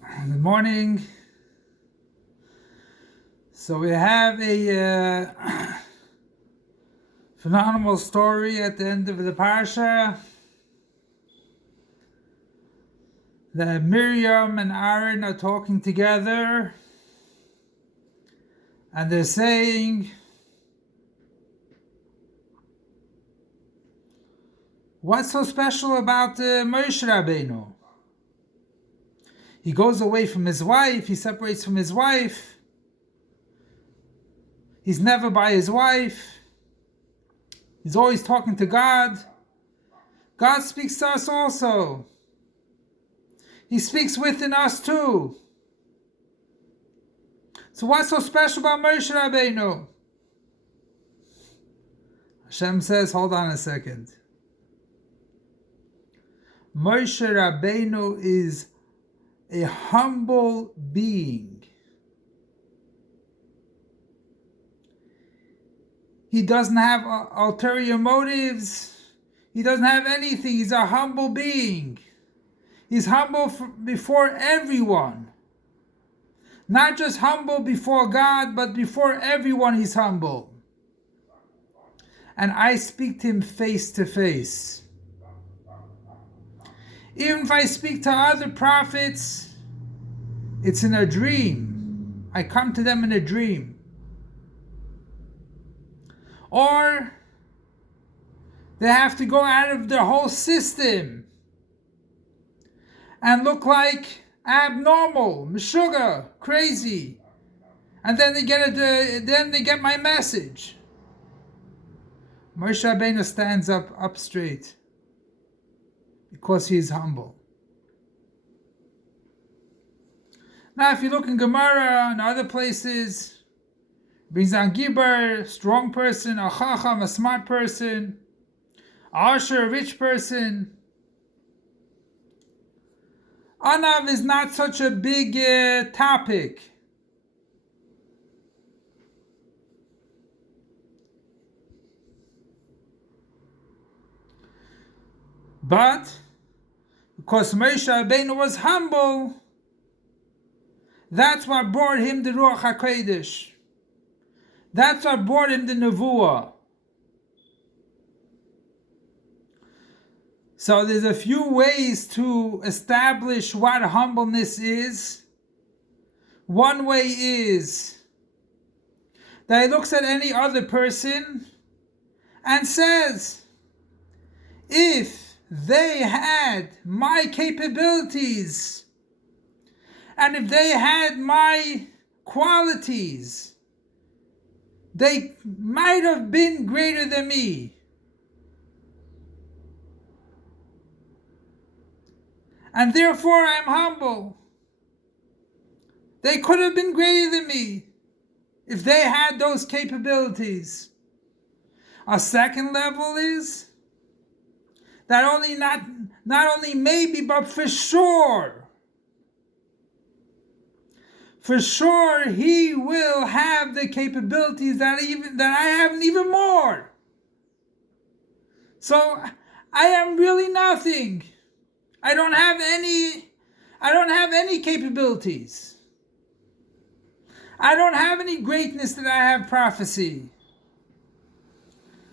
Good morning. So we have a phenomenal story at the end of the parsha that Miriam and Aaron are talking together, and they're saying, "What's so special about Moshe Rabbeinu? He goes away from his wife. He separates from his wife. He's never by his wife. He's always talking to God. God speaks to us also. He speaks within us too. So what's so special about Moshe Rabbeinu?" Hashem says, hold on a second. Moshe Rabbeinu is a humble being. He doesn't have ulterior motives. He doesn't have anything. He's a humble being. He's humble before everyone. Not just humble before God, but before everyone he's humble. And I speak to him face to face. Even if I speak to other prophets, it's in a dream. I come to them in a dream. Or they have to go out of their whole system and look like abnormal, meshuga, crazy, and then they get my message. Moshe Rabbeinu stands up straight because he is humble. Now, if you look in Gemara and other places, brings down Gibar, strong person, a Chacham, a smart person, a Asher, a rich person. Anav is not such a big topic. But because Moshe Rabbeinu was humble, that's what brought him the Ruach HaKodesh. That's what brought him the Nevuah. So there's a few ways to establish what humbleness is. One way is that he looks at any other person and says, if they had my capabilities and if they had my qualities, they might have been greater than me. And therefore I'm humble. They could have been greater than me if they had those capabilities. A second level is that not only maybe, but for sure he will have the capabilities that I have, and even more. So I am really nothing. I don't have any capabilities. I don't have any greatness that I have prophecy.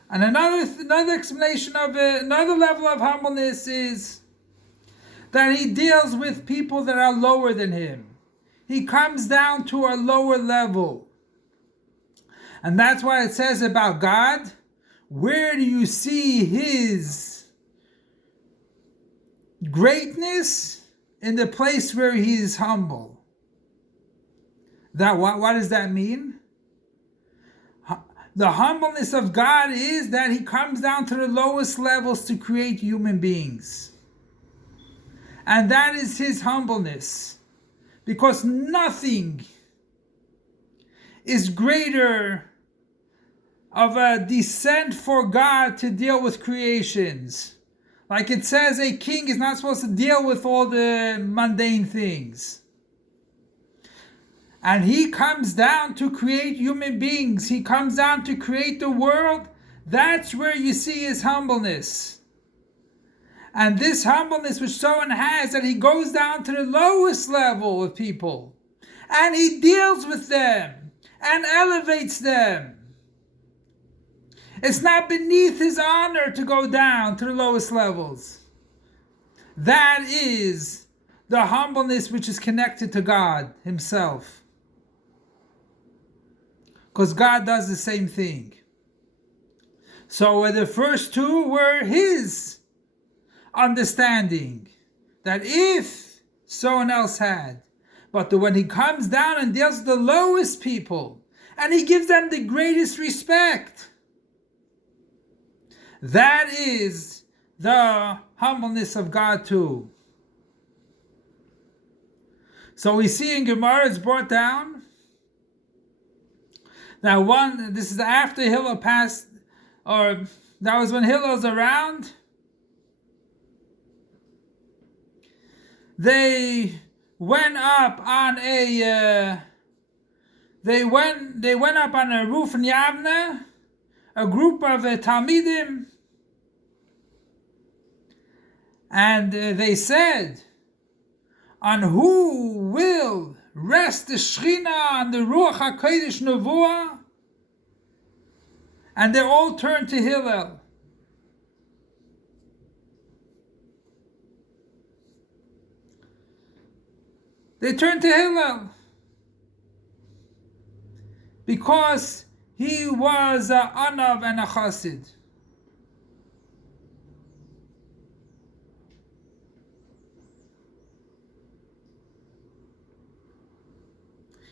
And another explanation of another level of humbleness is that he deals with people that are lower than him. He comes down to a lower level. And that's why it says about God, where do you see his greatness? In the place where he is humble. What does that mean? The humbleness of God is that he comes down to the lowest levels to create human beings. And that is his humbleness. Because nothing is greater of a descent for God to deal with creations. Like it says, a king is not supposed to deal with all the mundane things. And he comes down to create human beings. He comes down to create the world. That's where you see his humbleness. And this humbleness which someone has, that he goes down to the lowest level of people, and he deals with them and elevates them. It's not beneath his honor to go down to the lowest levels. That is the humbleness which is connected to God himself. Because God does the same thing. So the first two were his understanding, that if someone else had, but when he comes down and deals with the lowest people, and he gives them the greatest respect, that is the humbleness of God too. So we see in Gemara it's brought down that this is after Hillel passed, or that was when Hillel was around. They went up on a roof in Yavne, a group of Talmidim, and they said, on who will rest the Shechina on the Ruach HaKodesh Nevuah? And they all turned to Hillel. They turned to Hillel because he was an Anav and a Chassid.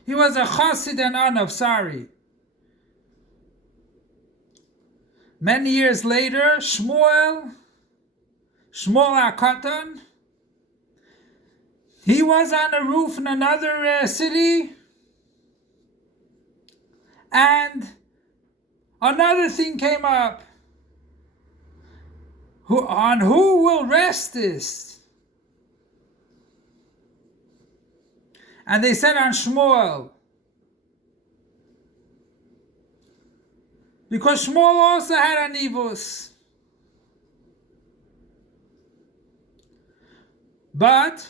He was a Chassid and Anav, sorry. Many years later, Shmuel HaKatan, he was on a roof in another city, and another thing came up. On who will rest this? And they said on Shmuel. Because Shmuel also had anivus. But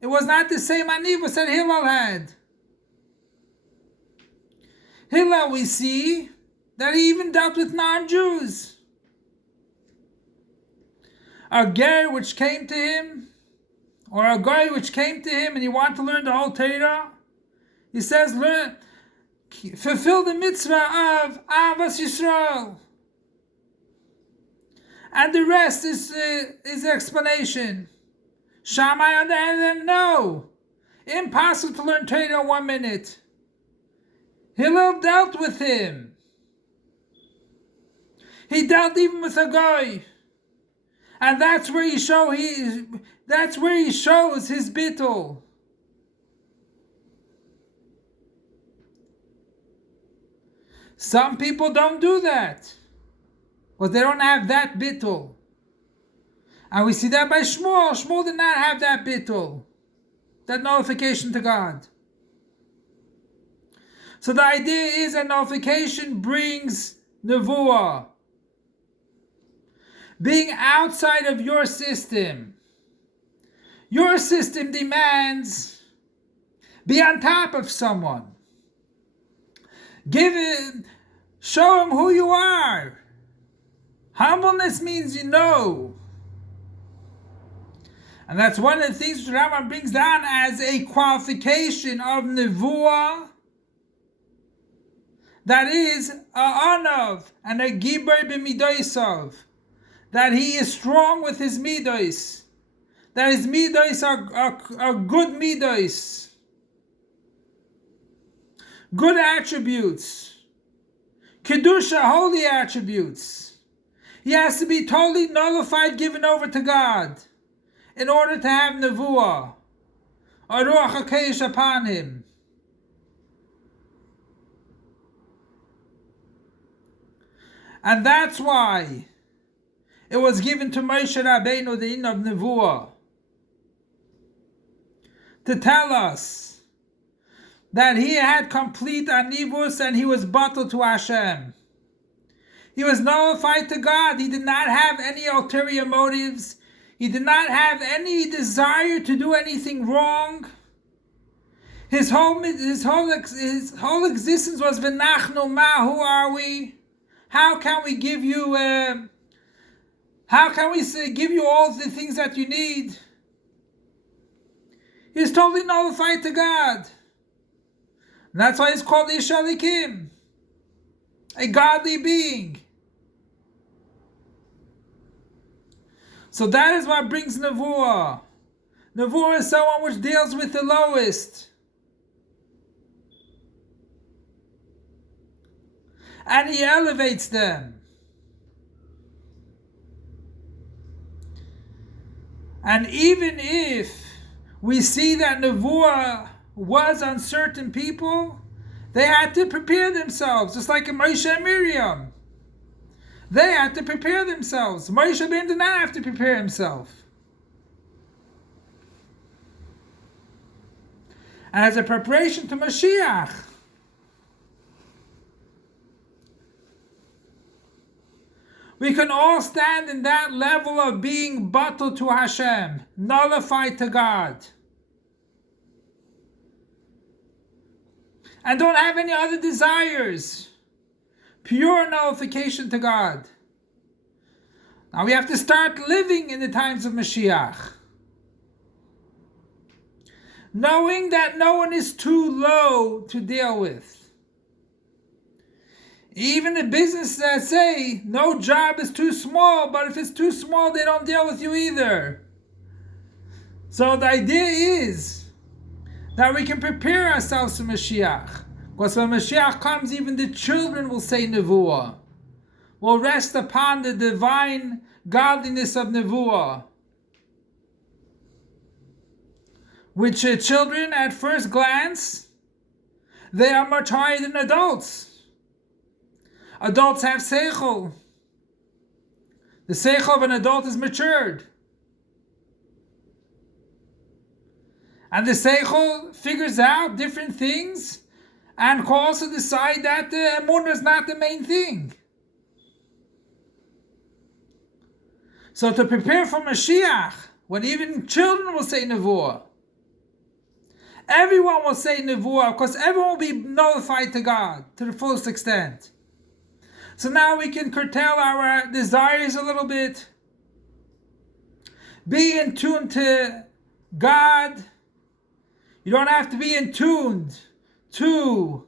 it was not the same anivus that Hillel had. Hillel, we see that he even dealt with non-Jews. A ger which came to him, or a guy which came to him and he wanted to learn the whole Torah, he says, fulfill the mitzvah of Avas Yisrael. And the rest is the explanation. Shammai on the other hand, no. Impossible to learn Torah in 1 minute. Hillel dealt with him. He dealt even with a guy. And that's where he shows his bittul. Some people don't do that, but they don't have that bittul. And we see that by Shmuel. Shmuel did not have that bittul, that nullification to God. So the idea is that nullification brings nevuah. Being outside of your system. Your system demands be on top of someone. Show him who you are. Humbleness means you know. And that's one of the things which Rambam brings down as a qualification of nevuah. That is a anav and a gibar b'midosav. That he is strong with his midos. That his midos are good midos. Good attributes. Kedusha, holy attributes. He has to be totally nullified, given over to God, in order to have nevuah, or ruach hakodesh upon him. And that's why it was given to Moshe Rabbeinu the in of nevuah, to tell us that he had complete anivus and he was batal to Hashem. He was nullified to God. He did not have any ulterior motives. He did not have any desire to do anything wrong. His whole existence was v'nachnu ma. Who are we? How can we give you? How can we give you all the things that you need? He's totally nullified to God. And that's why he's called Ish Elikim, a godly being. So that is what brings Nevuah. Nevuah is someone which deals with the lowest. And he elevates them. And even if we see that Nevuah was on certain people, they had to prepare themselves, just like Moshe and Miriam. They had to prepare themselves. Moshe Rabbeinu did not have to prepare himself. And as a preparation to Mashiach, we can all stand in that level of being batel to Hashem, nullified to God, and don't have any other desires. Pure nullification to God. Now we have to start living in the times of Mashiach, knowing that no one is too low to deal with. Even the businesses that say no job is too small, but if it's too small, they don't deal with you either. So the idea is that we can prepare ourselves for Mashiach. Because when Mashiach comes, even the children will say Nevuah, will rest upon the divine godliness of Nevuah, which children at first glance, they are much higher than adults. Adults have seichel. The seichel of an adult is matured. And the seichel figures out different things and can also decide that the emunah is not the main thing. So to prepare for Mashiach, when even children will say Nevuah, everyone will say Nevuah, because everyone will be nullified to God to the fullest extent. So now we can curtail our desires a little bit, be in tune to God. You don't have to be in tuned to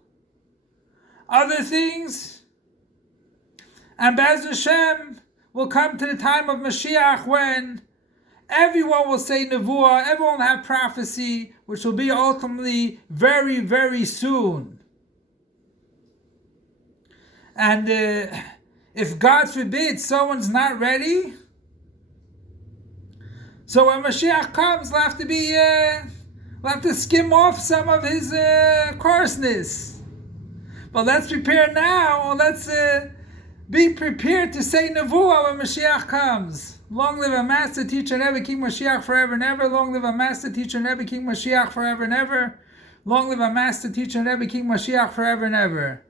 other things. And Be'ez Hashem will come to the time of Mashiach when everyone will say Nevuah, everyone will have prophecy, which will be ultimately very, very soon. And if God forbid someone's not ready, so when Mashiach comes, we'll have to skim off some of his coarseness. But let's prepare now, or let's be prepared to say Nevuah when Mashiach comes. Long live our Master, Teacher, and ever King Mashiach forever and ever. Long live our Master, Teacher, and ever King Mashiach forever and ever. Long live our Master, Teacher, and ever King Mashiach forever and ever.